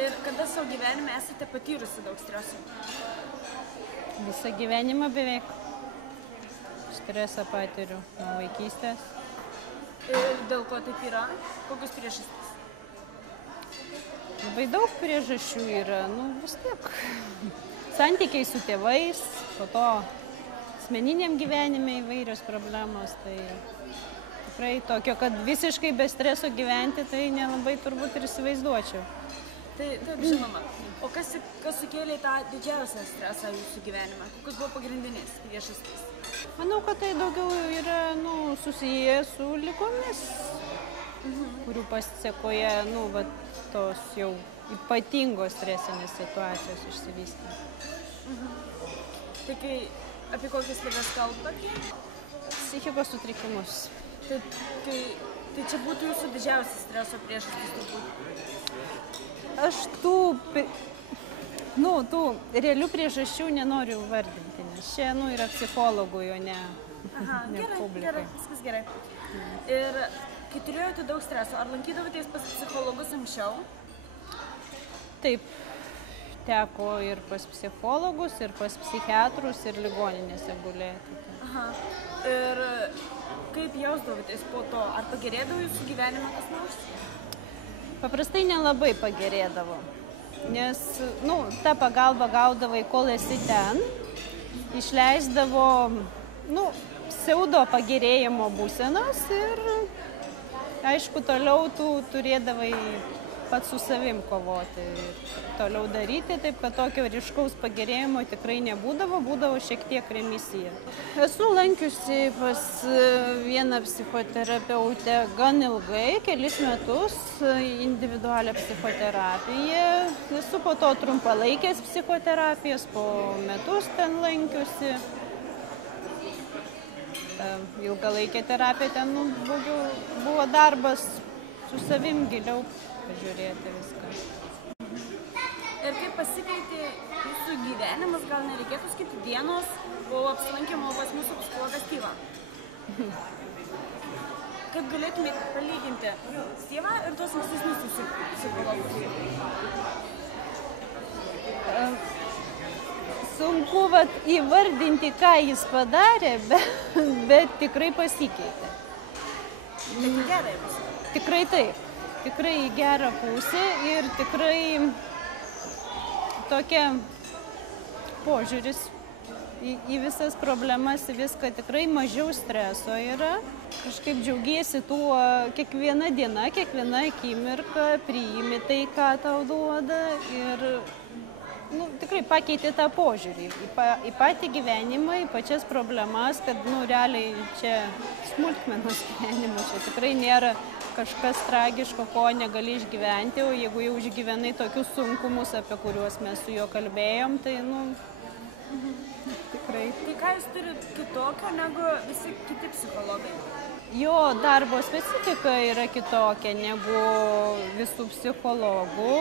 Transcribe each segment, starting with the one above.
Ir kada savo gyvenime esate patyrusi daug streso? Visą gyvenimą beveik stresą patiriu nuo vaikystės. Ir dėl ko taip yra? Kokios priežastys? Labai daug priežasčių yra, vis tiek. Santykiai su tėvais, po to asmeniniam gyvenime įvairios problemos. Tai tikrai tokio, kad visiškai be streso gyventi, tai nelabai turbūt ir įsivaizduočiau. Taip, žinoma. O kas sukėlė tą didžiausią stresą jūsų gyvenime? Kokios buvo pagrindinės priežastys? Manau, kad tai daugiau yra susiję su ligomis, kurių pasiekoje tos jau ypatingos stresinės situacijos išsivystė. Tai apie kokias ligas kalbate? Psichikos sutrikimus. Tai čia būtų jūsų didžiausias streso priežastis turbūt? Aš tų realių priežasčių nenoriu vardinti, nes čia yra psichologų, o ne publikai. Gerai, viskas gerai. Ir kai turėjote daug streso, ar lankydavotės pas psichologus anksčiau? Taip, teko ir pas psichologus, ir pas psichiatrus, ir ligoninėse gulėti. Ir kaip jausdavotės po to? Ar pagerėdavo jūsų gyvenime kas nors? Paprastai nelabai pagerėdavo, nes tą pagalbą gaudavai, kol esi ten, išleisdavo pseudo pagerėjimo būsenos ir aišku, toliau tu turėdavai pats su savim kovoti ir toliau daryti, taip kad tokio ryškaus pagerėjimo tikrai nebūdavo, būdavo šiek tiek remisija. Esu lankiusi pas vieną psichoterapeutę gan ilgai, kelis metus, individualią psichoterapiją. Esu po to trumpalaikės psichoterapijos, po metus ten lankiusi. Ilgalaikė terapija ten buvo darbas su savim giliau pažiūrėti viską. Ir kaip pasikeitė jūsų gyvenimas, gal nereikėtų skirti dienos po apsilankimo pas mūsų psichologą Styvą? Kaip galėtumėte palyginti Styvą ir tuos ankstesnius jūsų psichologus? Sunku įvardinti, ką jis padarė, bet tikrai pasikeitė. Bet į gerą pusę? Tikrai taip. Tikrai į gerą pusę ir tikrai tokia požiūris į visas problemas, į viską tikrai mažiau streso yra. Kažkaip džiaugiesi tuo kiekvieną dieną, kiekvieną akimirką, priimi tai, ką tau duoda ir tikrai pakeitė tą požiūrį į patį gyvenimą, į pačias problemas, kad realiai čia smulkmenos gyvenimo, čia tikrai nėra kažkas tragiško, ko negali išgyventi, o jeigu jau išgyvenai tokius sunkumus, apie kuriuos mes su juo kalbėjom, tai tikrai. Tai ką jūs turite kitokio negu visi kiti psichologai? Jo darbo specifika yra kitokia negu visų psichologų.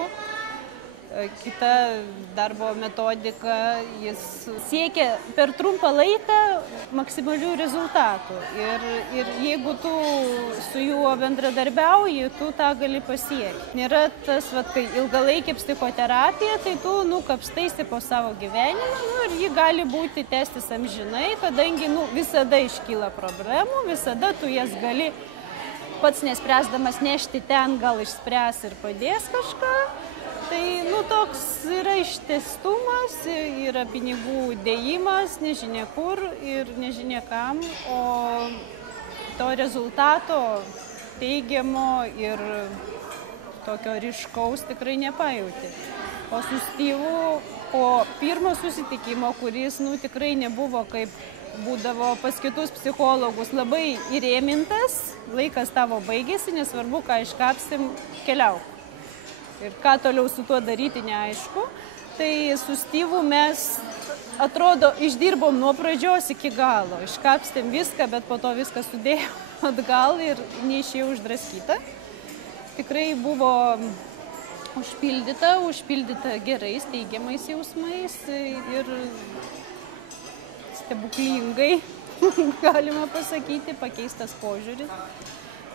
Kita darbo metodika, jis siekia per trumpą laiką maksimalių rezultatų. Ir jeigu tu su juo bendradarbiauji, tu tą gali pasiekti. Nėra tas, kai ilgalaikė psichoterapija, tai tu kapstaisi po savo gyvenimą ir ji gali būti tęstis amžinai, kadangi visada iškyla problemų, visada tu jas gali pats nespręsdamas nešti ten, gal išspręs ir padės kažką. Tai toks yra ištęstumas, yra pinigų dėjimas, nežinia kur ir nežinia kam, o to rezultato teigiamo ir tokio ryškaus tikrai nepajauti. O su Styvu po pirmo susitikimo, kuris tikrai nebuvo kaip būdavo pas kitus psichologus, labai įrėmintas, laikas tavo baigėsi, nesvarbu, ką iškapsim, keliauk. Ir ką toliau su tuo daryti neaišku. Tai su Styvu mes, atrodo, išdirbom nuo pradžios iki galo. Iškapstėm viską, bet po to viską sudėjom atgal ir neišėjau uždraskyta. Tikrai buvo užpildyta gerais, teigiamais jausmais ir stebuklingai, galima pasakyti, pakeistas požiūris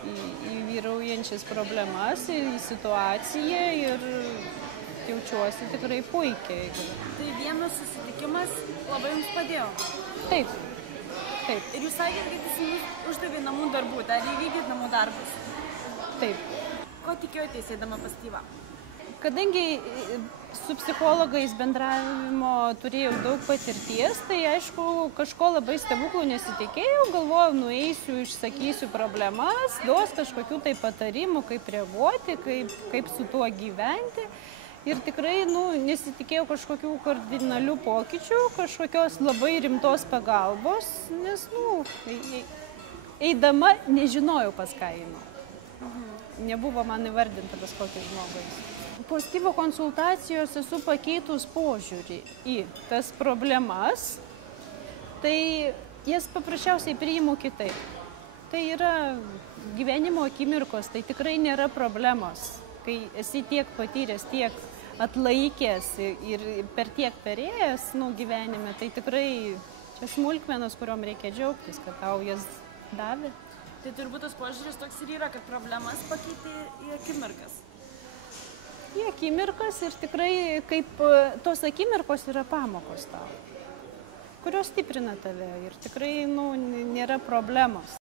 į vyraujančias problemas, į situaciją ir jaučiuosi tikrai puikiai. Tai vienas susitikimas labai jums padėjo. Taip. Taip. Ir jūs sakėte, kad jis jums uždavė namų darbų, dar įvykdėt namų darbus. Taip. Ko tikėjotės eidama pas tėvą? Kadangi su psichologais bendravimo turėjau daug patirties, tai aišku, kažko labai stebuklų nesitikėjau, galvojau, nueisiu, išsakysiu problemas, duos kažkokių tai patarimų, kaip reaguoti, kaip su tuo gyventi. Ir tikrai nesitikėjau kažkokių kardinalių pokyčių, kažkokios labai rimtos pagalbos, nes eidama nežinojau, pas ką einu. Nebuvo man įvardinta pas kokį žmogų. Po Styvo konsultacijos esu pakeitus požiūrį į tas problemas, tai jas paprasčiausiai priimu kitaip. Tai yra gyvenimo akimirkos, tai tikrai nėra problemos. Kai esi tiek patyręs, tiek atlaikęs ir per tiek perėjęs gyvenime, tai tikrai čia smulkmenos, kuriuom reikia džiaugtis, kad tau jas davė. Tai turbūt tas požiūris toks ir yra, kad problemas pakeitė į akimirkas. Į akimirkas ir tikrai kaip tos akimirkos yra pamokos tau, kurios stiprina tave ir tikrai nėra problemos.